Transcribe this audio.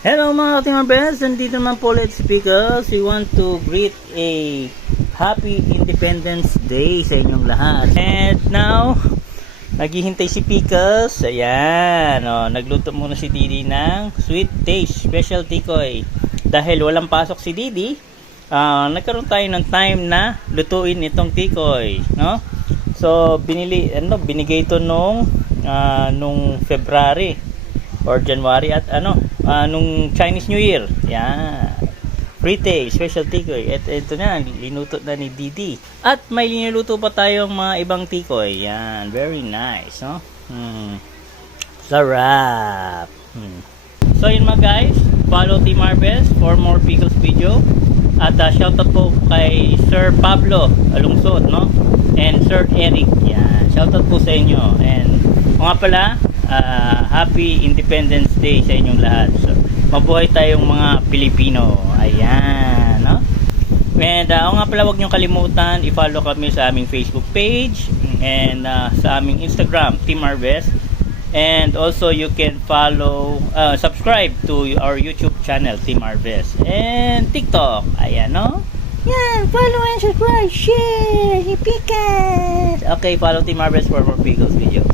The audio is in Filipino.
Hello mga Team Arbes, nandito naman po ulit si Pickles. We want to greet a Happy Independence Day sa inyong lahat. And now, naghihintay si Pickles. Ayan, nagluto muna si Didi ng Sweet Taste Special Tikoy. Dahil walang pasok si Didi, nagkaroon tayo ng time na lutuin itong tikoy, no? So, binigay ito nung February or January at nung Chinese New Year. Yan. Free taste, special tikoy. At ito na, linuto na ni Didi. At may linuluto pa tayong mga ibang tikoy. Yan. Very nice, no? Sarap. So yun mga guys, follow Team Arbes for more Pickles video. At shoutout po kay Sir Pablo Alungsod, no? And Sir Eric. Yan. Shoutout po sa inyo. And nga pala, Happy Independence Day sa inyong lahat. So, mabuhay tayong mga Pilipino. Ayan, no? And nga pala, huwag nyo kalimutan i-follow kami sa aming Facebook page and sa aming Instagram, Team Arbes. And also you can subscribe to our YouTube channel, Team Arbes. And TikTok. Ayan, no? Yan, follow and subscribe, share, Pickles. Okay, follow Team Arbes for more Pickles videos.